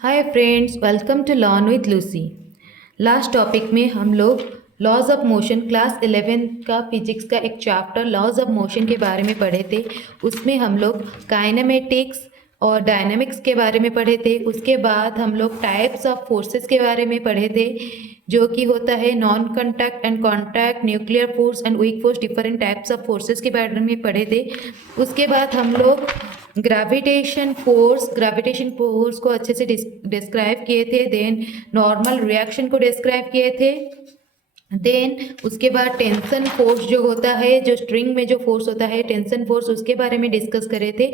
Hi friends, welcome to learn with Lucy. Last topic में हम लोग लॉज ऑफ मोशन क्लास 11 का physics का एक चैप्टर लॉज ऑफ मोशन के बारे में पढ़े थे। उसमें हम लोग काइनेमेटिक्स और डायनामिक्स के बारे में पढ़े थे। उसके बाद हम लोग टाइप्स ऑफ फोर्सेस के बारे में पढ़े थे, जो कि होता है non contact and contact, nuclear force and weak force, different types of forces के बारे में पढ़े थे। उसके बाद हम लोग ग्रेविटेशन फोर्स को अच्छे से डिस्क्राइब किए थे। देन नॉर्मल रिएक्शन को डिस्क्राइब किए थे। देन उसके बाद टेंशन फोर्स जो होता है, जो स्ट्रिंग में जो फोर्स होता है टेंशन फोर्स, उसके बारे में डिस्कस करे थे।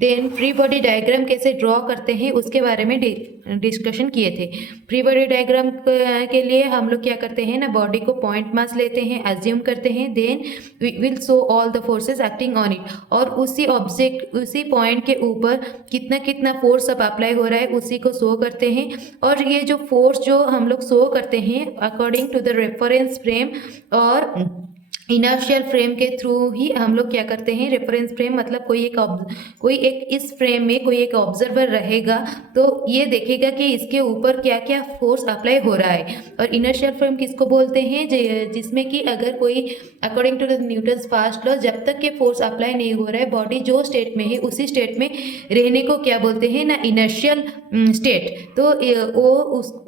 देन फ्री बॉडी डायग्राम कैसे ड्रॉ करते हैं उसके बारे में डिस्कशन किए थे। फ्री बॉडी डायग्राम के लिए हम लोग क्या करते हैं ना, बॉडी को पॉइंट मास लेते हैं, एज्यूम करते हैं, then we will show all the forces acting on it, और उसी ऑब्जेक्ट उसी पॉइंट के ऊपर कितना कितना फोर्स अब अप्लाई हो रहा है उसी को शो करते हैं। और ये जो फोर्स जो हम लोग शो करते हैं according to the reference frame और इनर्शियल फ्रेम के थ्रू ही हम लोग क्या करते हैं, रेफरेंस फ्रेम मतलब कोई एक इस फ्रेम में कोई एक ऑब्जर्वर रहेगा तो ये देखेगा कि इसके ऊपर क्या क्या फोर्स अप्लाई हो रहा है। और इनर्शियल फ्रेम किसको बोलते हैं, जिसमें कि अगर कोई according to the Newton's first law जब तक के फोर्स अप्लाई नहीं हो रहा है, बॉडी जो स्टेट में है उसी स्टेट में रहने को क्या बोलते हैं ना, इनर्शियल स्टेट। तो वो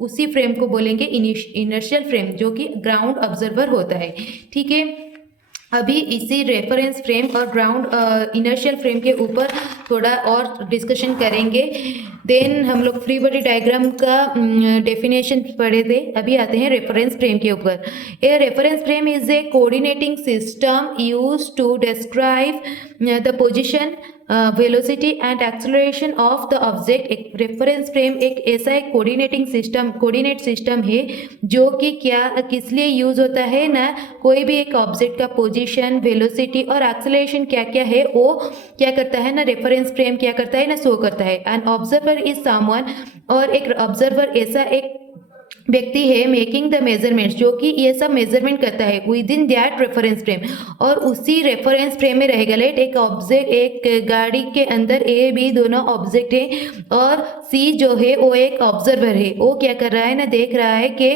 उसी फ्रेम को बोलेंगे इनर्शियल फ्रेम, जो कि ग्राउंड ऑब्जर्वर होता है। ठीक है, अभी इसी रेफरेंस फ्रेम और ग्राउंड इनर्शियल फ्रेम के ऊपर थोड़ा और डिस्कशन करेंगे। देन हम लोग फ्री बॉडी डायग्राम का डेफिनेशन पढ़े थे। अभी आते हैं रेफरेंस फ्रेम के ऊपर। A reference frame is a coordinating system used to describe the position, velocity and acceleration of the object. एक रेफरेंस फ्रेम एक ऐसा एक कोऑर्डिनेट सिस्टम है जो कि क्या किस लिए यूज होता है ना, कोई भी एक ऑब्जेक्ट का पोजीशन, वेलोसिटी और एक्सेलरेशन क्या क्या है वो क्या करता है ना, रेफरेंस फ्रेम क्या करता है ना, शो करता है। एंड ऑब्जर्वर इज समवन, और एक ऑब्जर्वर ऐसा एक व्यक्ति है मेकिंग द मेजरमेंट्स, जो कि ये सब मेजरमेंट करता है with in that reference frame, और उसी रेफरेंस फ्रेम में रहेगा। लाइक एक ऑब्जेक्ट, एक गाड़ी के अंदर ए बी दोनों ऑब्जेक्ट है और सी जो है वो एक ऑब्जर्वर है। वो क्या कर रहा है ना, देख रहा है कि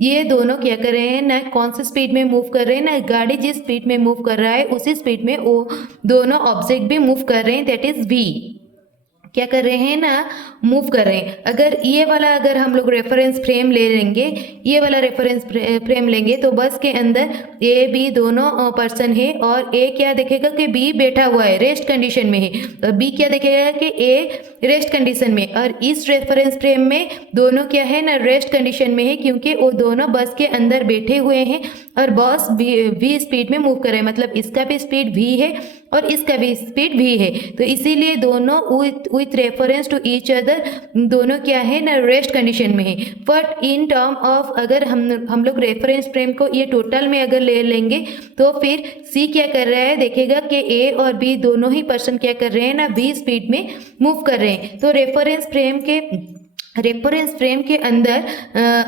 ये दोनों क्या कर रहे हैं ना, कौन सी स्पीड में मूव कर रहे हैं ना, गाड़ी जिस स्पीड में मूव कर रहा है उसी स्पीड में वो दोनों ऑब्जेक्ट भी मूव कर रहे हैं, दैट इज वी। क्या कर रहे हैं ना, मूव कर रहे हैं। अगर हम लोग रेफरेंस फ्रेम ले लेंगे, ये वाला रेफरेंस फ्रेम लेंगे तो बस के अंदर ए बी दोनों पर्सन है, और ए क्या देखेगा कि बी बैठा हुआ है, रेस्ट कंडीशन में है, और बी क्या देखेगा कि ए रेस्ट कंडीशन में। और इस रेफरेंस फ्रेम में दोनों क्या है ना, रेस्ट कंडीशन में है, क्योंकि वो दोनों बस के अंदर बैठे हुए हैं और बस वी स्पीड में मूव कर रहे हैं। मतलब इसका भी स्पीड वी है और इसका भी स्पीड वी है, तो इसीलिए दोनों with reference to each other दोनों क्या है ना, रेस्ट कंडीशन में है। बट इन टर्म ऑफ अगर हम लोग रेफरेंस फ्रेम को ये टोटल में अगर ले लेंगे तो फिर सी क्या कर रहा है, देखेगा कि ए और बी दोनों ही पर्सन क्या कर रहे हैं ना, वी स्पीड में मूव कर रहे हैं। तो रेफरेंस फ्रेम के अंदर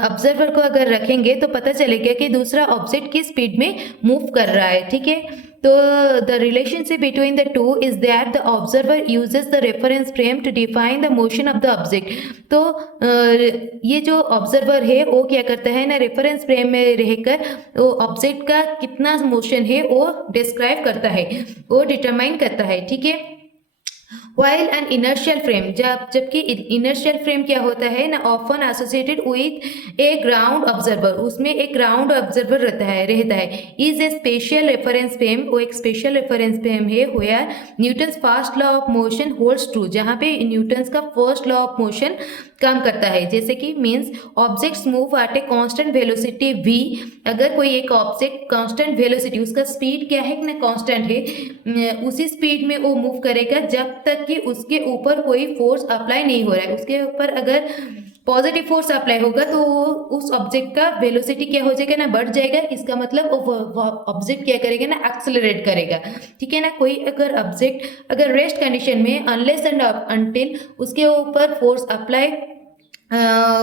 ऑब्जर्वर को अगर रखेंगे तो पता चलेगा कि दूसरा ऑब्जेक्ट किस स्पीड में मूव कर रहा है। ठीक है, तो the relationship between the two is that the observer uses the reference frame to define the motion of the object. तो ये जो ऑब्जर्वर है वो क्या करता है ना, रेफरेंस फ्रेम में रहकर वो ऑब्जेक्ट का कितना मोशन है वो डिस्क्राइब करता है, वो डिटरमाइन करता है। ठीक है, वाइल एन इनर्शियल फ्रेम, जबकि इनर्शियल फ्रेम क्या होता है ना, often associated with a ground observer, उसमें एक ग्राउंड ऑब्जर्वर रहता है is a special reference frame. वो एक स्पेशल रेफरेंस फ्रेम है where Newton's first law of motion holds true, जहाँ पे न्यूटन्स का फर्स्ट लॉ ऑफ मोशन काम करता है। जैसे कि means objects move at a constant velocity v। अगर कोई एक ऑब्जेक्ट कांस्टेंट वेलोसिटी, उसका स्पीड क्या है ना, कांस्टेंट है, उसी स्पीड में वो मूव करेगा जब तक कि उसके ऊपर कोई फोर्स अप्लाई नहीं हो रहा है। उसके ऊपर अगर पॉजिटिव फोर्स अप्लाई होगा तो उस ऑब्जेक्ट का वेलोसिटी क्या हो जाएगा ना, बढ़ जाएगा। इसका मतलब वो ऑब्जेक्ट क्या करेगा ना, एक्सेलरेट करेगा। ठीक है ना, कोई अगर ऑब्जेक्ट अगर रेस्ट कंडीशन में अनलेस एंड अनटिल उसके ऊपर फोर्स अप्लाई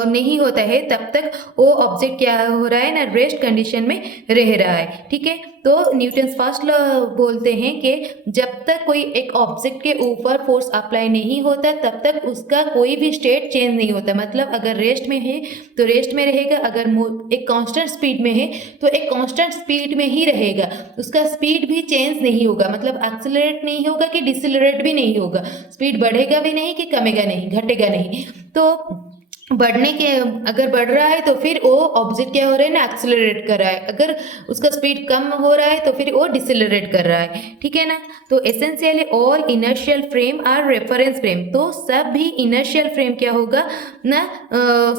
नहीं होता है तब तक वो ऑब्जेक्ट क्या हो रहा है ना, रेस्ट कंडीशन में रह रहा है। ठीक है, तो न्यूटन्स फर्स्ट लॉ बोलते हैं कि जब तक कोई एक ऑब्जेक्ट के ऊपर फोर्स अप्लाई नहीं होता तब तक उसका कोई भी स्टेट चेंज नहीं होता। मतलब अगर रेस्ट में है तो रेस्ट में रहेगा, अगर एक कांस्टेंट स्पीड में है तो एक कांस्टेंट स्पीड में ही रहेगा, उसका स्पीड भी चेंज नहीं होगा। मतलब एक्सेलरेट नहीं होगा कि डिसेलरेट भी नहीं होगा, स्पीड बढ़ेगा भी नहीं कि कमेगा नहीं, घटेगा नहीं। तो बढ़ने के अगर बढ़ रहा है तो फिर वो ऑब्जेक्ट क्या हो रहा है ना, एक्सेलरेट कर रहा है, अगर उसका स्पीड कम हो रहा है तो फिर वो डिसेलरेट कर रहा है। ठीक है ना, तो essentially all inertial frame are reference frame. तो सभी इनर्शियल फ्रेम क्या होगा ना,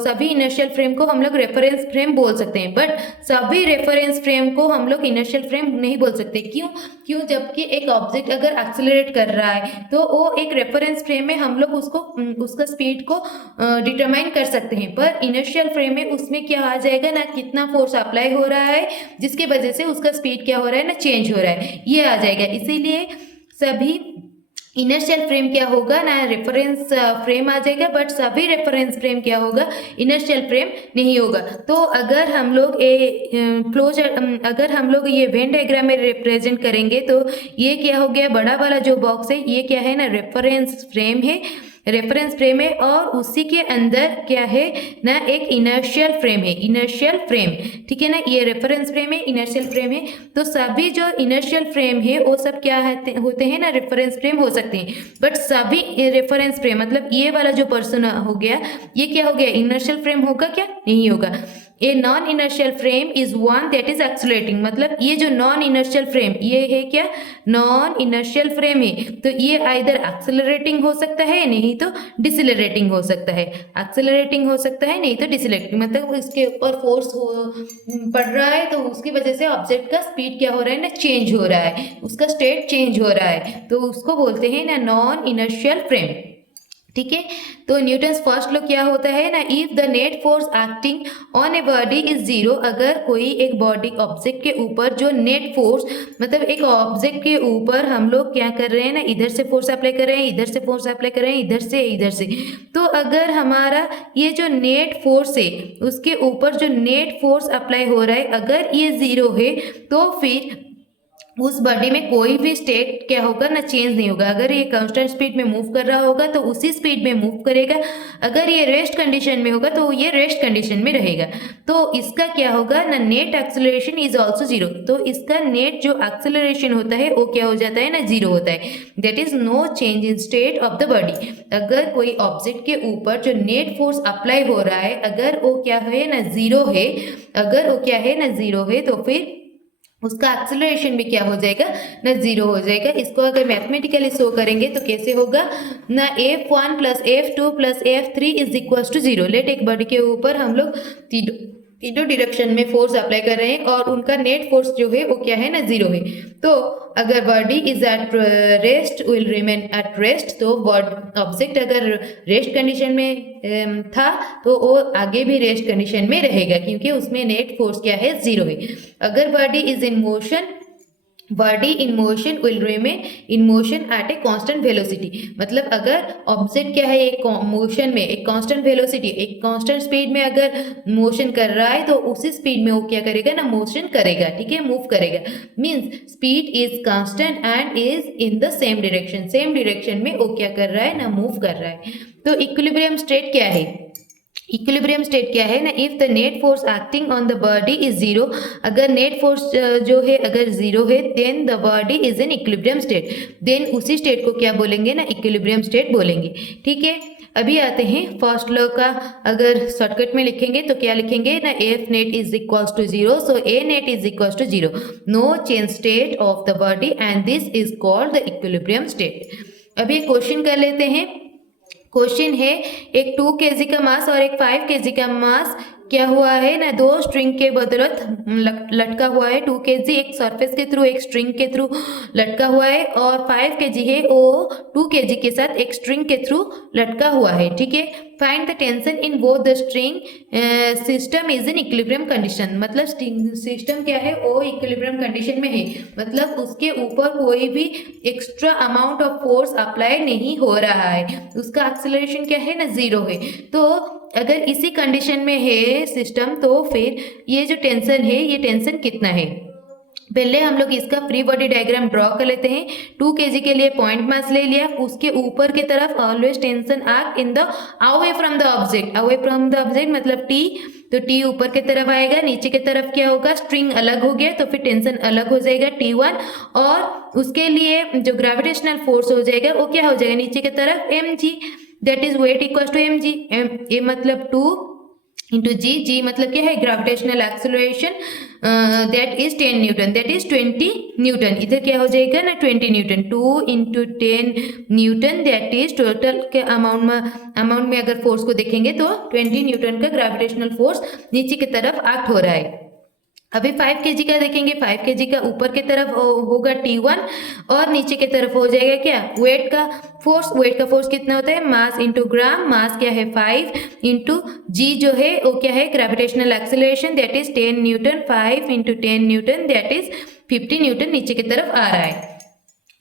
सभी इनर्शियल फ्रेम को हम लोग रेफरेंस फ्रेम बोल सकते हैं, बट सभी रेफरेंस फ्रेम को हम लोग इनर्शियल फ्रेम नहीं बोल सकते। क्यों? जबकि एक ऑब्जेक्ट अगर एक्सेलरेट कर रहा है तो वो एक रेफरेंस फ्रेम में हम लोग उसको उसका स्पीड को डिटरमाइन कर सकते हैं, पर इनर्शियल फ्रेम में उसमें क्या आ जाएगा ना, कितना फोर्स अप्लाई हो रहा है जिसकी वजह से उसका स्पीड क्या हो रहा है ना, चेंज हो रहा है, ये आ जाएगा। इसीलिए सभी इनर्शियल फ्रेम क्या होगा ना, रेफरेंस फ्रेम आ जाएगा, बट सभी रेफरेंस फ्रेम क्या होगा, इनर्शियल फ्रेम नहीं होगा। तो अगर हम लोग अगर हम लोग ये वेन डायग्राम में रिप्रेजेंट करेंगे तो ये क्या हो गया, बड़ा वाला जो बॉक्स है ये क्या है ना, रेफरेंस फ्रेम है, रेफरेंस फ्रेम है, और उसी के अंदर क्या है ना, एक इनर्शियल फ्रेम है, इनर्शियल फ्रेम। ठीक है ना, ये रेफरेंस फ्रेम है, इनर्शियल फ्रेम है। तो सभी जो इनर्शियल फ्रेम है वो सब क्या होते हैं ना, रेफरेंस फ्रेम हो सकते हैं, बट सभी रेफरेंस फ्रेम मतलब ये वाला जो पर्सन हो गया, ये क्या हो गया, इनर्शियल फ्रेम होगा क्या, नहीं होगा। A non inertial frame is one that is accelerating. मतलब ये जो नॉन इनर्शियल फ्रेम ये है क्या, नॉन इनर्शियल फ्रेम है, तो ये आइदर एक्सेलरेटिंग हो सकता है नहीं तो डिसेलरेटिंग हो सकता है, एक्सेलरेटिंग हो सकता है नहीं तो डिसेलरेटिंग। मतलब इसके ऊपर फोर्स पड़ रहा है तो उसकी वजह से ऑब्जेक्ट का स्पीड क्या हो रहा है ना, चेंज हो रहा है, उसका स्टेट चेंज हो रहा है, तो उसको बोलते हैं ना नॉन इनर्शियल फ्रेम। ठीक है, तो न्यूटन्स फर्स्ट लॉ क्या होता है ना, if the net force acting on a body is zero. अगर कोई एक बॉडी ऑब्जेक्ट के ऊपर जो नेट फोर्स, मतलब एक ऑब्जेक्ट के ऊपर हम लोग क्या कर रहे हैं ना, इधर से फोर्स अप्लाई कर रहे हैं, इधर से फोर्स अप्लाई कर रहे हैं, इधर से, तो अगर हमारा ये जो नेट फोर्स है उसके ऊपर जो नेट फोर्स अप्लाई हो रहा है अगर ये जीरो है तो फिर उस बॉडी में कोई भी स्टेट क्या होगा ना, चेंज नहीं होगा। अगर ये कांस्टेंट स्पीड में मूव कर रहा होगा तो उसी स्पीड में मूव करेगा, अगर ये रेस्ट कंडीशन में होगा तो ये रेस्ट कंडीशन में रहेगा। तो इसका क्या होगा ना, net acceleration is also zero. तो इसका नेट जो एक्सेलरेशन होता है वो क्या हो जाता है ना, जीरो होता है। That is no change in state of the body. अगर कोई ऑब्जेक्ट के ऊपर जो नेट फोर्स अप्लाई हो रहा है अगर वो क्या है ना, जीरो है, अगर वो क्या है ना, जीरो है, तो फिर उसका एक्सेलरेशन भी क्या हो जाएगा ना, जीरो हो जाएगा। इसको अगर मैथमेटिकली शो करेंगे तो कैसे होगा ना, F1 plus F2 plus F3 is equal to zero. Let एक बॉडी के ऊपर हम लोग तीनों डायरेक्शन में फोर्स अप्लाई कर रहे हैं और उनका नेट फोर्स जो है वो क्या है ना, जीरो है। तो अगर body is at rest will remain at rest. तो ऑब्जेक्ट अगर रेस्ट कंडीशन में था तो वो आगे भी रेस्ट कंडीशन में रहेगा क्योंकि उसमें नेट फोर्स क्या है, जीरो है। अगर body is in motion, body in motion will remain in motion at a constant velocity. मतलब अगर ऑब्जेक्ट क्या है, एक मोशन में, एक कांस्टेंट वेलोसिटी, एक कांस्टेंट स्पीड में अगर मोशन कर रहा है तो उसी स्पीड में वो क्या करेगा ना, मोशन करेगा। ठीक है, मूव करेगा, means speed is constant and is in the same direction. Same direction में वो क्या कर रहा है ना, मूव कर रहा है। तो इक्विलिब्रियम स्टेट क्या है, इक्विलिब्रियम स्टेट क्या है ना, if the net force acting on the body is zero. अगर नेट फोर्स जो है अगर जीरो है then the body is in equilibrium state. Then उसी स्टेट को क्या बोलेंगे ना, इक्विलिब्रियम स्टेट बोलेंगे। ठीक है, अभी आते हैं फर्स्ट लॉ का। अगर शॉर्टकट में लिखेंगे तो क्या लिखेंगे ना, F net is equals to zero, so a net is equals to zero, no change state of the body and this is called the equilibrium state. अभी क्वेश्चन कर लेते हैं। क्वेश्चन है, एक 2 kg का मास और एक 5 kg का मास क्या हुआ है ना, दो स्ट्रिंग के बदौलत लटका हुआ है। 2 kg एक सरफेस के थ्रू, एक स्ट्रिंग के थ्रू लटका हुआ है, और 5 kg है वो 2 kg के साथ एक स्ट्रिंग के थ्रू लटका हुआ है। ठीक है, find the tension in both the string system is in equilibrium condition, मतलब सिस्टम क्या है वो इक्विलिब्रियम कंडीशन में है, मतलब उसके ऊपर कोई भी extra amount of force apply नहीं हो रहा है, उसका एक्सेलरेशन क्या है ना, जीरो है। तो अगर इसी कंडीशन में है सिस्टम तो फिर ये जो टेंशन है ये टेंशन कितना है। पहले हम लोग इसका फ्री बॉडी डायग्राम ड्रॉ कर लेते हैं। 2 kg के लिए पॉइंट मास ले लिया, उसके ऊपर की तरफ always tension act in the away from the object, away from the object मतलब टी, तो टी ऊपर की तरफ आएगा, नीचे की तरफ क्या होगा, स्ट्रिंग अलग हो गया तो फिर टेंशन अलग हो जाएगा T1, और उसके लिए जो ग्रेविटेशनल फोर्स हो जाएगा वो क्या हो जाएगा, नीचे की तरफ mg, that is weight equal to mg, ए मतलब 2 इंटू जी मतलब क्या है, gravitational acceleration, that is 10 newton, that is 20 newton, इधर क्या हो जाएगा ना 20 newton, 2 into 10 newton, that is total के अमाउंट में अगर फोर्स को देखेंगे तो 20 न्यूटन का ग्रेविटेशनल फोर्स नीचे की तरफ एक्ट हो रहा है। अभी 5 kg का देखेंगे, 5 kg का ऊपर की तरफ होगा T1 और नीचे की तरफ हो जाएगा क्या, वेट का फोर्स, वेट का फोर्स कितना होता है, मास इंटू ग्राम, मास क्या है 5 इंटू जी जो है वो क्या है, gravitational acceleration that is 10 Newton, 5 into 10 newton that is 50 Newton नीचे की तरफ आ रहा है।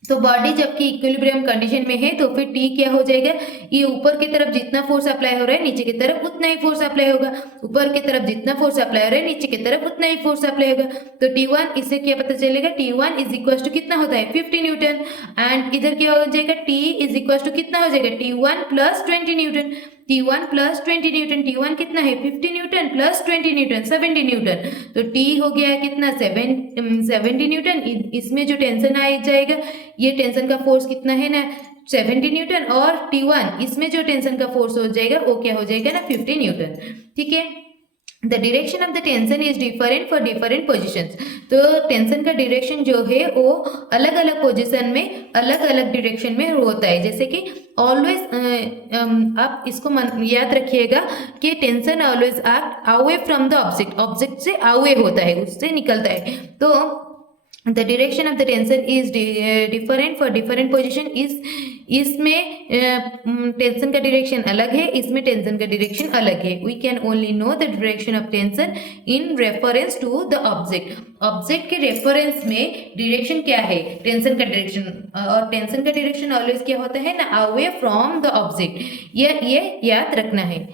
तो बॉडी जबकि इक्विलिब्रियम कंडीशन में है तो फिर टी क्या हो जाएगा, ये ऊपर की तरफ जितना फोर्स अप्लाई हो रहा है नीचे की तरफ उतना ही फोर्स अप्लाई होगा, ऊपर की तरफ जितना फोर्स अप्लाई हो रहा है नीचे की तरफ उतना ही फोर्स अप्लाई होगा। तो T1 इससे क्या पता चलेगा, T1 इज इक्वल टू कितना होता है 50 न्यूटन, एंड इधर क्या हो जाएगा, T इज इक्वल टू कितना हो जाएगा, T1 plus 20 Newton, T1 plus 20 Newton, T1 कितना है 50 न्यूटन प्लस 20 न्यूटन 70 न्यूटन, तो T हो गया है कितना 70 न्यूटन, इसमें जो टेंशन आ जाएगा ये टेंशन का फोर्स कितना है ना 70 न्यूटन, और T1 इसमें जो टेंशन का फोर्स हो जाएगा वो क्या हो जाएगा ना 50 न्यूटन, ठीक है। The direction of the tension is different for different positions, तो टेंशन का डिरेक्शन जो है वो अलग अलग पोजिशन में अलग अलग डिरेक्शन में होता है, जैसे कि ऑलवेज आप इसको याद रखिएगा कि tension always act away from the object, object से अवे होता है, उससे निकलता है, तो the direction of the tension is different for different position, इसमें टेंशन का डिरेक्शन अलग है, इसमें टेंशन का डिरेक्शन अलग है। We can only know the direction of tension in reference to the object, object के रेफरेंस में डिरेक्शन क्या है टेंशन का डिरेक्शन, और टेंशन का डिरेक्शन ऑलवेज क्या होता है ना अवे फ्रॉम द ऑब्जेक्ट, ये याद रखना है।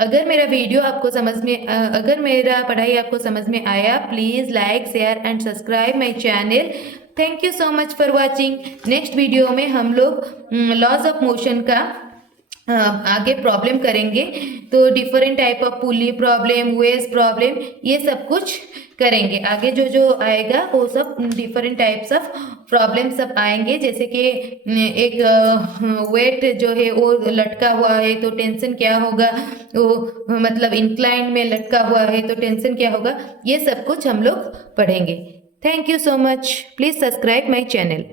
अगर मेरा वीडियो आपको समझ में अगर मेरा पढ़ाई आपको समझ में आया, please like share and subscribe my channel. Thank you so much for watching. Next video में हम लोग लॉज ऑफ मोशन का आगे प्रॉब्लम करेंगे, तो different type of pulley problem, wedge problem, ये सब कुछ करेंगे। आगे जो जो आएगा वो सब डिफरेंट टाइप्स ऑफ प्रॉब्लम सब आएंगे, जैसे कि एक वेट जो है वो लटका हुआ है तो टेंशन क्या होगा, वो मतलब इंक्लाइन में लटका हुआ है तो टेंशन क्या होगा, ये सब कुछ हम लोग पढ़ेंगे। Thank you so much. Please subscribe my channel.